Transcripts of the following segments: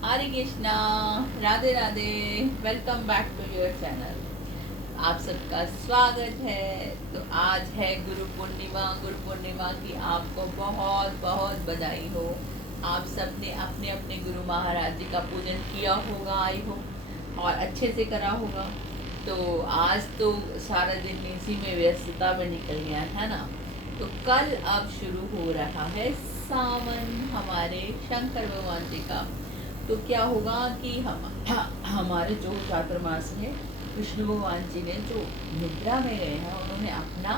Hare Krishna, Radhe Radhe. Welcome back to your channel. आप सबका स्वागत है। तो आज है गुरु पूर्णिमा। गुरु पूर्णिमा की आपको बहुत बहुत बधाई हो। आप सबने अपने अपने गुरु महाराज जी का पूजन किया होगा, आई हो, और अच्छे से करा होगा। तो आज तो सारा दिन इसी में व्यस्तता में निकल गया है ना। तो कल अब शुरू हो रहा है सावन, हमारे शंकर भगवान जी का। तो क्या होगा कि हमारे जो चातुर्मास में विष्णु भगवान जी ने जो निद्रा में गए हैं, उन्होंने अपना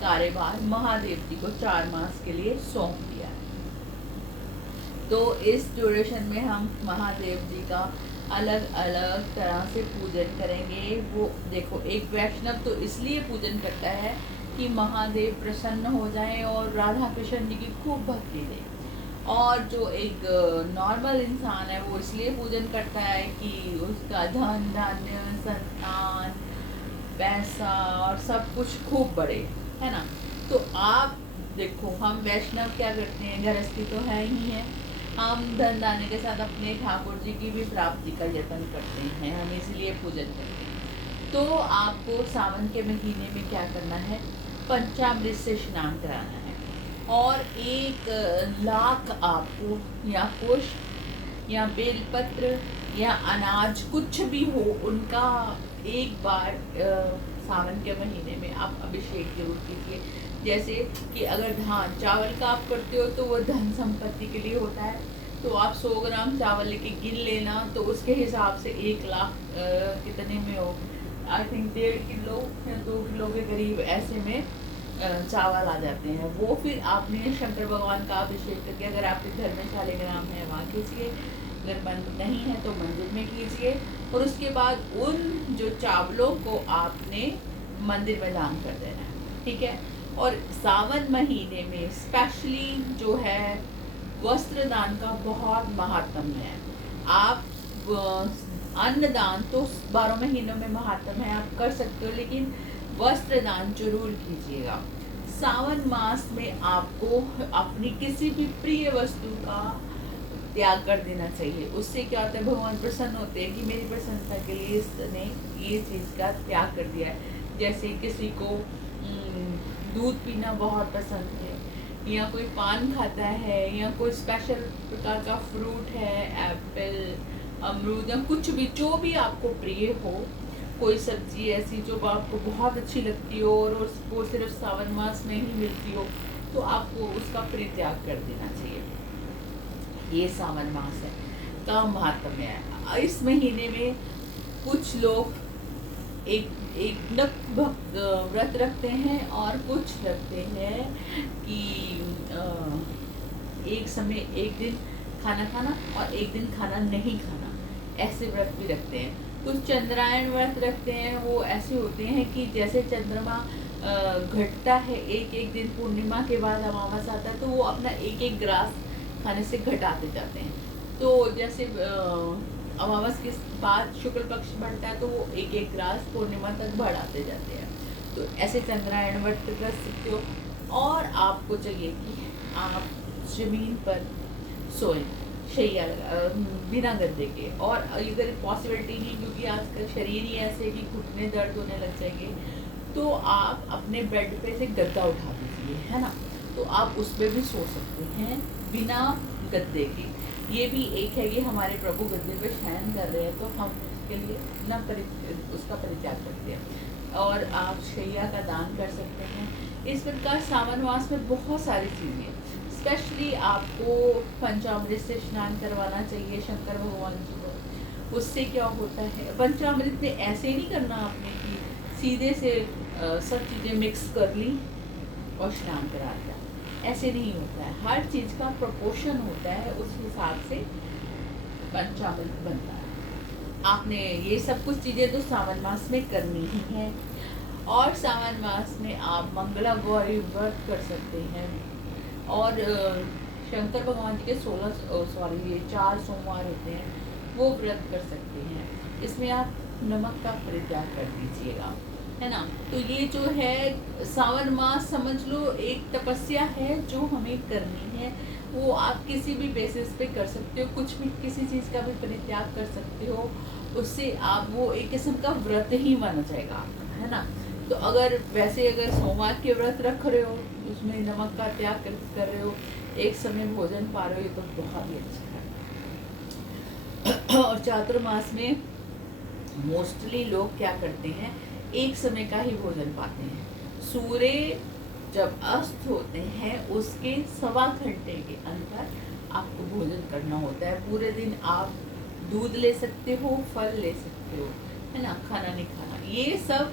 कार्यभार महादेव जी को 4 मास के लिए सौंप दिया है। तो इस ड्यूरेशन में हम महादेव जी का अलग अलग तरह से पूजन करेंगे। वो देखो, एक वैष्णव तो इसलिए पूजन करता है कि महादेव प्रसन्न हो जाएं और राधा कृष्ण जी की खूब भक्ति दे। और जो एक नॉर्मल इंसान है वो इसलिए पूजन करता है कि उसका धन धान्य संतान पैसा और सब कुछ खूब बढ़े, है ना। तो आप देखो, हम वैष्णव क्या करते हैं, गृहस्थी तो है ही है। हम धन धान्य के साथ अपने ठाकुर जी की भी प्राप्ति का यत्न करते हैं, हम इसलिए पूजन करते हैं। तो आपको सावन के महीने में क्या करना है, पंचामृत से स्नान कराना है। और 1 लाख आपको या पुष्प या बेलपत्र या अनाज कुछ भी हो, उनका एक बार सावन के महीने में आप अभिषेक जरूर कीजिए। जैसे कि अगर धान चावल का आप करते हो तो वो धन संपत्ति के लिए होता है। तो आप 100 ग्राम चावल लेके गिन लेना, तो उसके हिसाब से 1 लाख कितने में हो, आई थिंक 1.5 किलो या 2 किलो के करीब ऐसे में चावल आ जाते हैं। वो फिर आपने शंकर भगवान का अभिषेक करके, अगर आपके घर में शालिग्राम है वहाँ कीजिए, अगर मंदिर नहीं है तो मंदिर में कीजिए। और उसके बाद उन जो चावलों को आपने मंदिर में दान कर देना है, ठीक है। और सावन महीने में स्पेशली जो है वस्त्र दान का बहुत महात्म्य है। आप अन्नदान तो 12 महीनों में महात्म्य है, आप कर सकते हो, लेकिन वस्त्र दान जरूर कीजिएगा। सावन मास में आपको अपनी किसी भी प्रिय वस्तु का त्याग कर देना चाहिए। उससे क्या होता है, भगवान प्रसन्न होते हैं कि मेरी प्रसन्नता के लिए इसने ये चीज़ का त्याग कर दिया है। जैसे किसी को दूध पीना बहुत पसंद है, या कोई पान खाता है, या कोई स्पेशल प्रकार का फ्रूट है, एप्पल, अमरूद, या कुछ भी जो भी आपको प्रिय हो, कोई सब्जी ऐसी जो आपको बहुत अच्छी लगती हो और वो सिर्फ सावन मास में ही मिलती हो, तो आपको उसका परित्याग कर देना चाहिए। ये सावन मास है का महात्म्य है। इस महीने में कुछ लोग एक एक व्रत रखते हैं और कुछ रखते हैं कि एक समय एक दिन खाना खाना और एक दिन खाना नहीं खाना, ऐसे व्रत भी रखते हैं। कुछ चंद्रायण व्रत रखते हैं, वो ऐसे होते हैं कि जैसे चंद्रमा घटता है एक एक दिन, पूर्णिमा के बाद अमावस आता है, तो वो अपना एक एक ग्रास खाने से घटाते जाते हैं। तो जैसे अमावस के बाद शुक्ल पक्ष बढ़ता है तो वो एक एक ग्रास पूर्णिमा तक बढ़ाते जाते हैं। तो ऐसे चंद्रायण व्रत कर सकते हो। और आपको चाहिए कि आप जमीन पर सोए, शैया बिना गद्दे के। और अगर पॉसिबिलिटी नहीं, क्योंकि आजकल शरीर ही ऐसे है कि घुटने दर्द होने लग जाएंगे, तो आप अपने बेड पे से गद्दा उठा दीजिए, है ना। तो आप उस पर भी सो सकते हैं बिना गद्दे के। ये भी एक है कि हमारे प्रभु गद्दे पे शयन कर रहे हैं, तो हम उसके लिए न उसका परित्याग करते हैं। और आप शैया का दान कर सकते हैं। इस प्रकार सावन मास में बहुत सारी चीज़ें, स्पेशली आपको पंचामृत से स्नान करवाना चाहिए शंकर भगवान जी को। उससे क्या होता है, पंचामृत में ऐसे नहीं करना आपने कि सीधे से सब चीज़ें मिक्स कर ली और स्नान करा दिया, ऐसे नहीं होता है। हर चीज़ का प्रोपोर्शन होता है, उस हिसाब से पंचामृत बनता है। आपने ये सब कुछ चीज़ें तो सावन मास में करनी ही है। और सावन मास में आप मंगला गौरी व्रत कर सकते हैं। और शंकर भगवान जी के 4 सोमवार होते हैं, वो व्रत कर सकते हैं। इसमें आप नमक का परित्याग कर दीजिएगा। है ना। तो ये जो है सावन मास समझ लो एक तपस्या है जो हमें करनी है। वो आप किसी भी बेसिस पे कर सकते हो, कुछ भी किसी चीज़ का भी परित्याग कर सकते हो। उससे आप वो एक किस्म का व्रत ही माना जाएगा आपका, है ना। तो अगर वैसे अगर सोमवार के व्रत रख रहे हो, उसमें नमक का त्याग कर रहे हो, एक समय भोजन पा रहे हो, ये तो बहुत ही अच्छा है। और चातुर्मास में मोस्टली लोग क्या करते हैं, एक समय का ही भोजन पाते हैं। सूर्य जब अस्त होते हैं उसके 1.25 घंटे के अंदर आपको भोजन करना होता है। पूरे दिन आप दूध ले सकते हो, फल ले सकते हो, है ना, खाना नहीं खाना, ये सब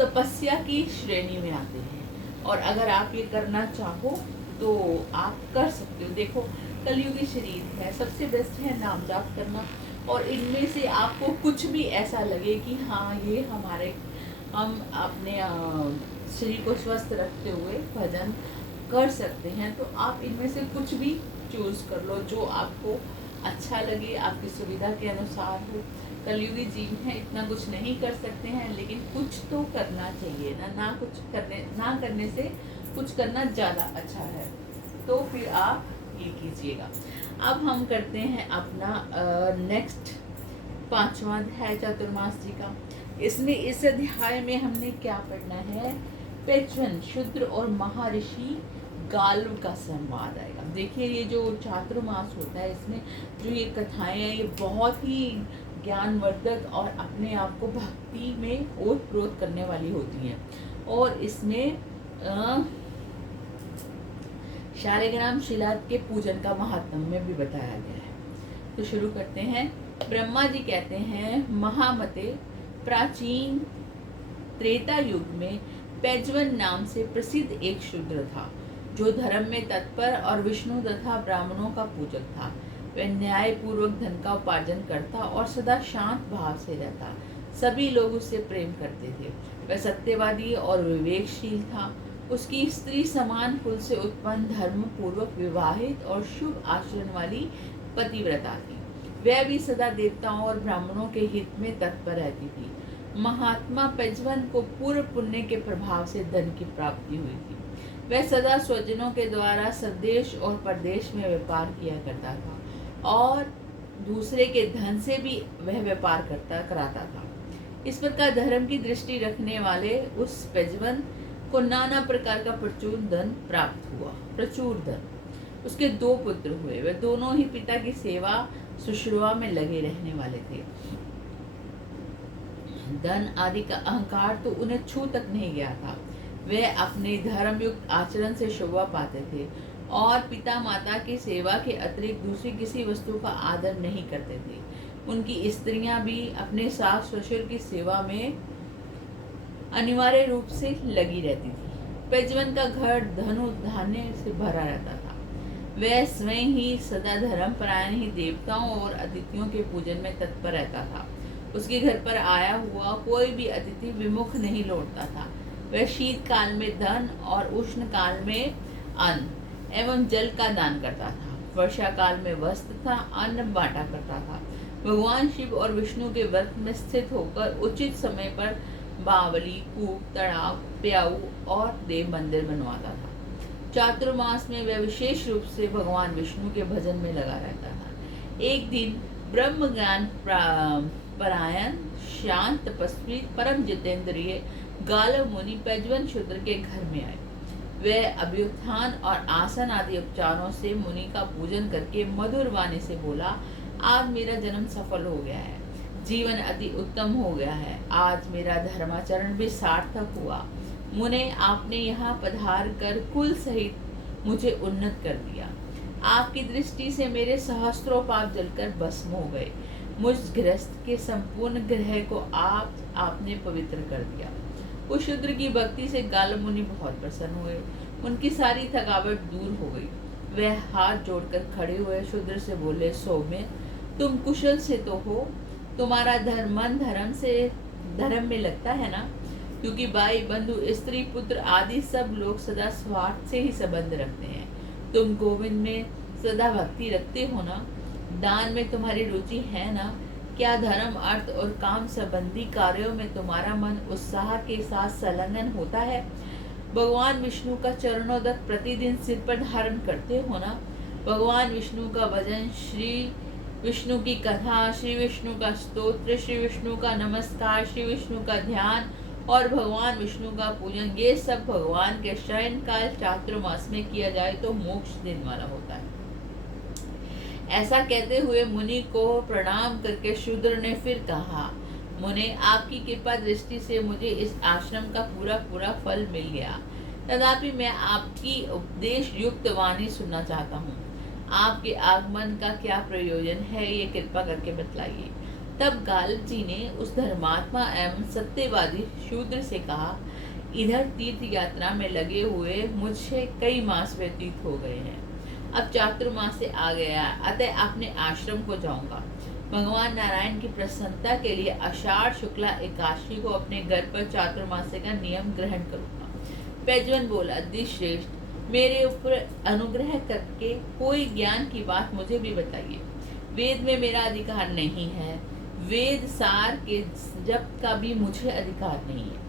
तपस्या की श्रेणी में आते हैं। और अगर आप ये करना चाहो तो आप कर सकते हो। देखो, कलयुगी शरीर है, सबसे बेस्ट है नाम जाप करना। और इनमें से आपको कुछ भी ऐसा लगे कि हाँ ये हम अपने शरीर को स्वस्थ रखते हुए भजन कर सकते हैं, तो आप इनमें से कुछ भी चूज कर लो जो आपको अच्छा लगे, आपकी सुविधा के अनुसार हो। कलयुगी जीव है, इतना कुछ नहीं कर सकते हैं, लेकिन कुछ तो करना चाहिए ना। ना करने से कुछ करना ज़्यादा अच्छा है। तो फिर आप ये कीजिएगा। अब हम करते हैं अपना नेक्स्ट 5वां अध्याय चातुर्मास जी का। इसमें इस अध्याय में हमने क्या पढ़ना है, पेचवन शूद्र और महर्षि गाल्व का संवाद आएगा। देखिए, ये जो चातुर्मास होता है इसमें जो ये कथाएं हैं, ये बहुत ही ज्ञानवर्धक और अपने आप को भक्ति में ओतप्रोत करने वाली होती हैं। और इसमें शालिग्राम शिला के पूजन का महात्म्य भी बताया गया है। तो शुरू करते हैं। ब्रह्मा जी कहते हैं, महामते, प्राचीन त्रेता युग में पेजवन नाम से प्रसिद्ध एक शूद्र था जो धर्म में तत्पर और विष्णु तथा ब्राह्मणों का पूजक था। वह न्याय पूर्वक धन का उपार्जन करता और सदा शांत भाव से रहता। सभी लोग उससे प्रेम करते थे। वह सत्यवादी और विवेकशील था। उसकी स्त्री समान कुल से उत्पन्न, धर्म पूर्वक विवाहित और शुभ आचरण वाली पतिव्रता थी। वह भी सदा देवताओं और ब्राह्मणों के हित में तत्पर रहती थी। महात्मा पेजवन को पूर्व पुण्य के प्रभाव से धन की प्राप्ति हुई थी। वह सदा स्वजनों के द्वारा स्वदेश और परदेश में व्यापार किया करता था और दूसरे के धन से भी वह व्यापार कराता था। इस प्रकार धर्म की दृष्टि रखने वाले उस पेजवन को नाना प्रकार का प्रचुर धन प्राप्त हुआ। प्रचुर धन। उसके 2 पुत्र हुए। वे दोनों ही पिता की सेवा शुश्रूषा में लगे रहने वाले थे। धन आदि का अहंकार तो उन्हें छू तक नहीं गया था। वे अपने धर्मयुक्त आचरण से शोभा पाते थे और पिता माता की सेवा के अतिरिक्त दूसरी किसी वस्तु का आदर नहीं करते थे। उनकी स्त्रियां भी अपने सास ससुर की सेवा में अनिवार्य रूप से लगी रहती थी। पेजवन का घर धन धान्य से भरा रहता था। वह स्वयं ही सदा धर्मपरायण ही देवताओं और अतिथियों के पूजन में तत्पर रहता था। उसके घर पर आया हुआ कोई भी अतिथि विमुख नहीं लौटता था। वह शीत काल में धन और उष्ण काल में अन्न एवं जल का दान करता था। वर्षा काल में वस्त्र तथा अन्न बांटा करता था। भगवान शिव और विष्णु के व्रत में स्थित होकर उचित समय पर बावली, कूप, तालाब, प्याऊ और देव मंदिर बनवाता था। चातुर्मास में वह विशेष रूप से भगवान विष्णु के भजन में लगा रहता था। एक दिन ब्रह्म ज्ञान परायण, शांत, तपस्वी, परम जितेंद्रिय गालव मुनि पेजवन शूद्र के घर में आए। वह अभ्युत्थान और आसन आदि उपचारों से मुनि का पूजन करके मधुर वाणी से बोला, आज मेरा जन्म सफल हो गया है, जीवन अति उत्तम हो गया है। आज मेरा धर्माचरण भी सार्थक हुआ। मुने, आपने यहाँ पधार कर कुल सहित मुझे उन्नत कर दिया। आपकी दृष्टि से मेरे सहस्त्रों पाप जलकर भस्म हो गए। मुझ गृहस्थ के संपूर्ण ग्रह को आपने पवित्र कर दिया। उस शूद्र की भक्ति से गालव मुनि बहुत प्रसन्न हुए। उनकी सारी थकावट दूर हो गई। वह हाथ जोड़कर खड़े हुए शूद्र से बोले, सौम्य, तुम कुशल से तो हो? तुम्हारा मन धर्म में लगता है ना? क्योंकि भाई, बंधु, स्त्री, पुत्र आदि सब लोग सदा स्वार्थ से ही संबंध रखते हैं। तुम गोविंद में सदा भक्ति रखते हो ना? दान में तुम्हारी रुचि है ना? क्या धर्म, अर्थ और काम संबंधी कार्यों में तुम्हारा मन उत्साह के साथ संलग्न होता है? भगवान विष्णु का चरणोदक प्रतिदिन सिर पर धारण करते हो ना? भगवान विष्णु का भजन, श्री विष्णु की कथा, श्री विष्णु का स्तोत्र, श्री विष्णु का नमस्कार, श्री विष्णु का ध्यान और भगवान विष्णु का पूजन, ये सब भगवान के शयन काल चातुर्मास में किया जाए तो मोक्ष देने वाला होता है। ऐसा कहते हुए मुनि को प्रणाम करके शूद्र ने फिर कहा, मुने, आपकी कृपा दृष्टि से मुझे इस आश्रम का पूरा पूरा फल मिल गया। तथापि मैं आपकी उपदेश युक्त वाणी सुनना चाहता हूँ। आपके आगमन का क्या प्रयोजन है, ये कृपा करके बतलाइए। तब गालिब जी ने उस धर्मात्मा एवं सत्यवादी शूद्र से कहा, इधर तीर्थ यात्रा में लगे हुए मुझे कई मास व्यतीत हो गए हैं। अब चातुर्मास से आ गया, अतः अपने आश्रम को जाऊंगा। भगवान नारायण की प्रसन्नता के लिए आषाढ़ शुक्ला एकादशी को अपने घर पर चातुर्मास का नियम ग्रहण करूंगा। पैजवन बोला, दिश्रेष्ठ, मेरे ऊपर अनुग्रह करके कोई ज्ञान की बात मुझे भी बताइए। वेद में मेरा अधिकार नहीं है, वेद सार के जप का भी मुझे अधिकार नहीं है,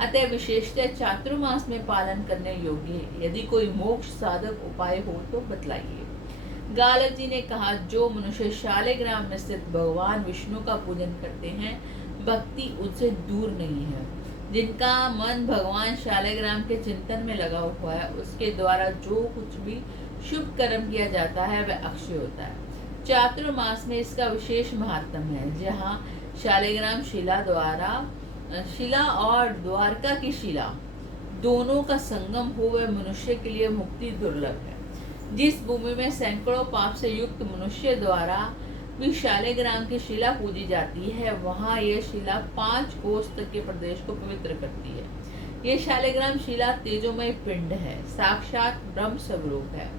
अतः विशेषतः चातुर्मास में पालन करने योग्य है। यदि कोई मोक्ष साधक उपाय हो तो बतलाइए। गालिब जी ने कहा, जो मनुष्य शालिग्राम में स्थित भगवान विष्णु का पूजन करते हैं, भक्ति उनसे दूर नहीं है। जिनका मन भगवान शालिग्राम के चिंतन में लगा हुआ है, उसके द्वारा जो कुछ भी शुभ कर्म किया जाता है वह अक्षय होता है। चातुर्मास में इसका विशेष महत्व है। जहाँ शालिग्राम शिला और द्वारका की शिला दोनों का संगम हो, वह मनुष्य के लिए मुक्ति दुर्लभ है। जिस भूमि में सैकड़ों पाप से युक्त मनुष्य द्वारा भी शालिग्राम की शिला पूजी जाती है, वहाँ यह शिला 5 कोस तक के प्रदेश को पवित्र करती है। यह शालिग्राम शिला तेजोमय पिंड है, साक्षात ब्रह्म स्वरूप है।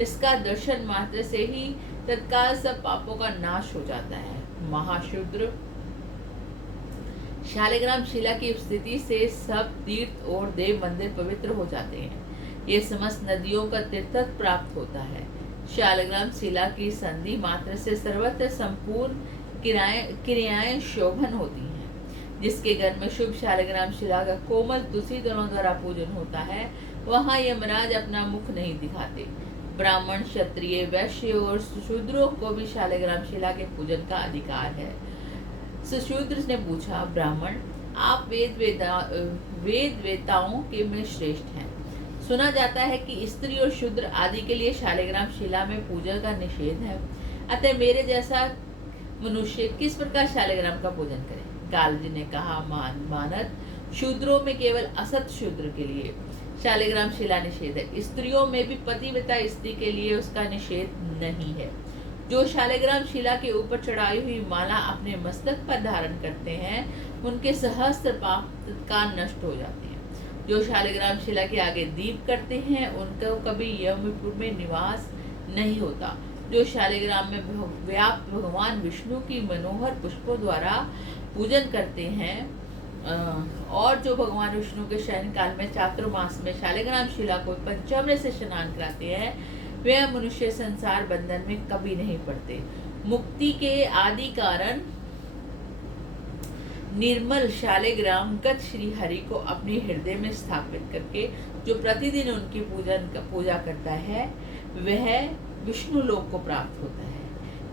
इसका दर्शन मात्र से ही तत्काल सब पापों का नाश हो जाता है। महाशूद्र, शालिग्राम शिला की स्थिति से सब तीर्थ और देव मंदिर पवित्र हो जाते हैं। ये समस्त नदियों का तीर्थत्व प्राप्त होता है। शालिग्राम शिला की संधि मात्र से सर्वत्र संपूर्ण क्रियाएं शोभन होती हैं। जिसके घर में शुभ शालिग्राम शिला का कोमल तुलसी दोनों द्वारा पूजन होता है, वहाँ यमराज अपना मुख नहीं दिखाते। ब्राह्मण, क्षत्रिय, वैश्य और शूद्रों को भी शालिग्राम शिला के पूजन का अधिकार है। सुशूद्र ने पूछा, ब्राह्मण, आप वेद वेताओं के में श्रेष्ठ हैं। सुना जाता है कि स्त्री और शूद्र आदि के लिए शालिग्राम शिला में पूजा का निषेध है, अतः मेरे जैसा मनुष्य किस प्रकार शालिग्राम का पूजन करे? गालिब जी ने कहा, मानद, शूद्रों में केवल असत शूद्र के लिए शालिग्राम शिला निषेध है। स्त्रियों में भी पतिव्रता स्त्री के लिए उसका निषेध नहीं है। जो शालिग्राम शिला के ऊपर चढ़ाई हुई माला अपने मस्तक पर धारण करते हैं, उनके सहस्त्र पाप तत्काल नष्ट हो जाते हैं। जो शालिग्राम शिला के आगे दीप करते हैं, उनको कभी यमपुर में निवास नहीं होता। जो शालिग्राम में व्याप्त भगवान विष्णु की मनोहर पुष्पों द्वारा पूजन करते हैं और जो भगवान विष्णु के शयन काल में चातुर्मास में शालिग्राम शिला को पंचामृत से स्नान कराते हैं, वे मनुष्य संसार बंधन में कभी नहीं पड़ते। मुक्ति के आदि कारण निर्मल शालिग्राम गत श्री हरि को अपने हृदय में स्थापित करके जो प्रतिदिन उनकी पूजा करता है, वह विष्णु लोक को प्राप्त होता है।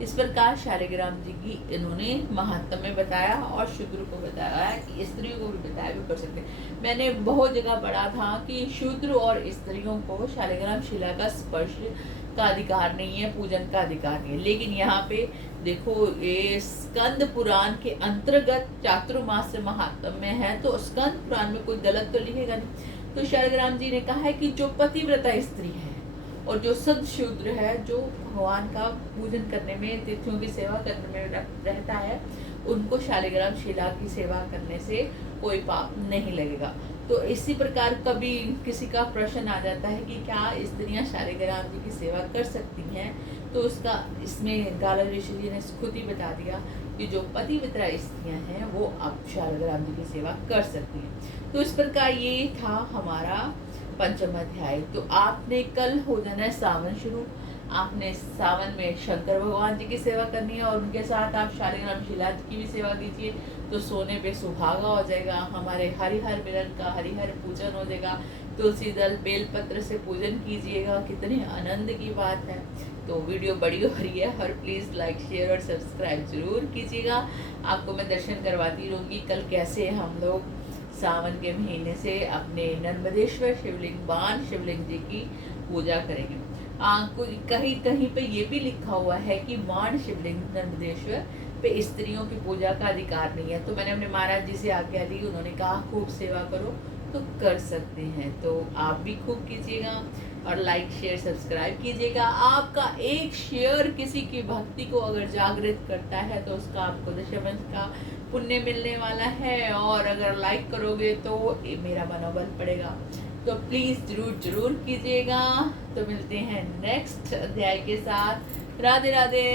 इस प्रकार शालिग्राम जी की इन्होंने महात्म में बताया और शूद्र को बताया कि स्त्रियों को भी बताया भी कर सकते हैं। मैंने बहुत जगह पढ़ा था कि शूद्र और स्त्रियों को शालिग्राम शिला का स्पर्श का अधिकार नहीं है, पूजन का अधिकार नहीं है। लेकिन यहाँ पे देखो, ये स्कंद पुराण के अंतर्गत चातुर्मास से महात्म में है, तो स्कंद पुराण में कोई गलत तो लिखेगा नहीं। तो शालिग्राम जी ने कहा है कि जो पतिव्रता स्त्री है और जो सद शूद्र है, जो भगवान का पूजन करने में, तिथियों की सेवा करने में रहता है, उनको शालिग्राम शिला की सेवा करने से कोई पाप नहीं लगेगा। तो इसी प्रकार कभी किसी का प्रश्न आ जाता है कि क्या स्त्रियां शालिग्राम जी की सेवा कर सकती हैं, तो उसका इसमें गालिब ऋषि जी ने खुद ही बता दिया कि जो पतिव्रता स्त्रियां हैं वो अब शालिग्राम जी की सेवा कर सकती हैं। तो इस प्रकार ये था हमारा पंचम अध्याय। तो आपने कल हो जाना है सावन शुरू। आपने सावन में शंकर भगवान जी की सेवा करनी है और उनके साथ आप शालिग्राम शिला की भी सेवा कीजिए तो सोने पे सुहागा हो जाएगा। हमारे हरिहर मिलन का हरिहर पूजन हो जाएगा। तुलसी दल बेलपत्र से पूजन कीजिएगा, कितने आनंद की बात है। तो वीडियो बड़ी हो रही है और प्लीज़ लाइक शेयर और सब्सक्राइब जरूर कीजिएगा। आपको मैं दर्शन करवाती रहूँगी कल कैसे हम लोग सावन के महीने से अपने नर्मदेश्वर शिवलिंग बाण शिवलिंग जी की पूजा करेंगे। कहीं कहीं पे ये भी लिखा हुआ है कि बाण शिवलिंग नर्मदेश्वर पे स्त्रियों की पूजा का अधिकार नहीं है। तो मैंने अपने महाराज जी से आज्ञा ली, उन्होंने कहा खूब सेवा करो तो कर सकते हैं। तो आप भी खूब कीजिएगा और लाइक शेयर सब्सक्राइब कीजिएगा। आपका एक शेयर किसी की भक्ति को अगर जागृत करता है तो उसका आपको दशमंश का पुण्य मिलने वाला है, और अगर लाइक करोगे तो मेरा मनोबल बढ़ेगा। तो प्लीज़ जरूर कीजिएगा। तो मिलते हैं नेक्स्ट अध्याय के साथ। राधे राधे।